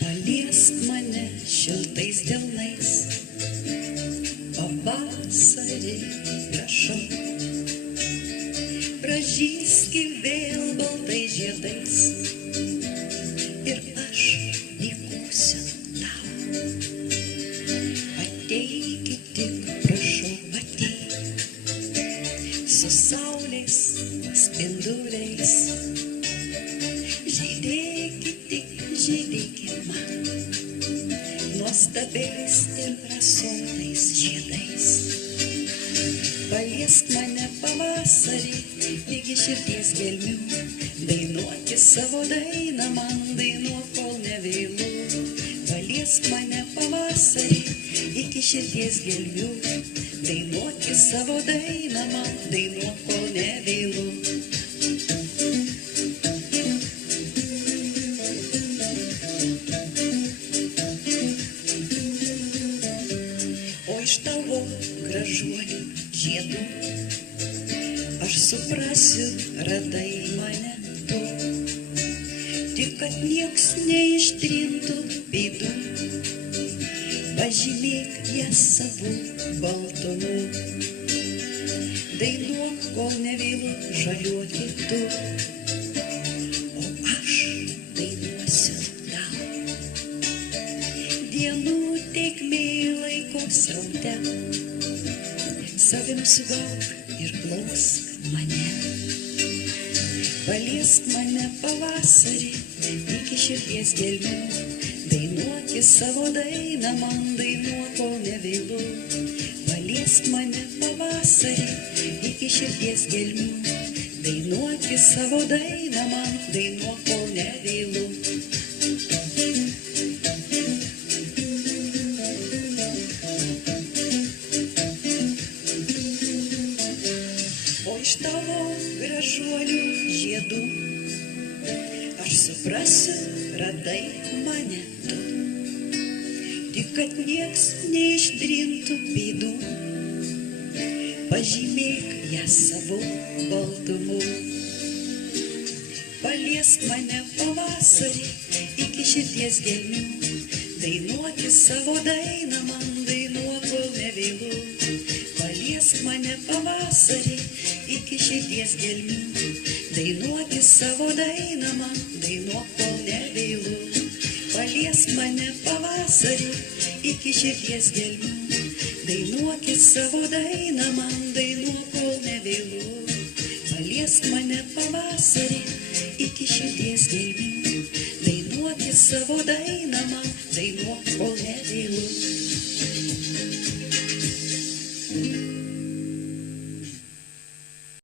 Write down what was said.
Paliesk mane šiltais delnais, pavasarį prašau. Pražyski vėl baltais žiedais ir aš įkūsiu tau. Ateikit tik, prašau, ateik su saulės spinduliais. Žydėkit tik, žydėkit man nuostabiais ir rasotais žiedais. Paliesk mane pavasarį iki širdies gelmių, dainuoti savo dainą man, dainuok kol nevėlu. Paliesk mane pavasarį iki širdies gelmių, dainuoti savo dainą man, dainuok kol nevėlu. O iš tavo gražuolių žiedų aš suprasiu, radai mane tu. Tik kad nieks neištrintų veidų, pažymėk jas savų baltumu. Dainuok, kol nevėlu, žaliuokit tu, o aš dainuosiu tau. Dienų tėkmė laiko sraute, savim sugauk ir klausk mane. Paliesk mane pavasarį iki širdies gelmių, dainuoti savo dainą man, dainuok kol nevėlu. Paliesk mane pavasarį iki širdies gelmių, dainuoti savo dainą man, dainuok kol nevėlu. O iš tavo gražuolių žiedų aš suprasiu, radai mane tu. Tik kad nieks neištrintų veidų, pažymėk jas savo baltumu. Paliesk mane pavasarį iki širdies gelmių, dainuoti savo dainą man, dainuok kol nevėlu. Paliesk mane pavasarį iki širdies gelmių, dainuoti savo dainą man, dainuok kol nevėlu. Paliesk mane pavasarį iki širdies gelmių, dainuoti savo dainą man, dainuok kol nevėlu. Paliesk mane pavasarį iki širdies gelmių, dainuoti savo dainą man, dainuok kol nevėlu.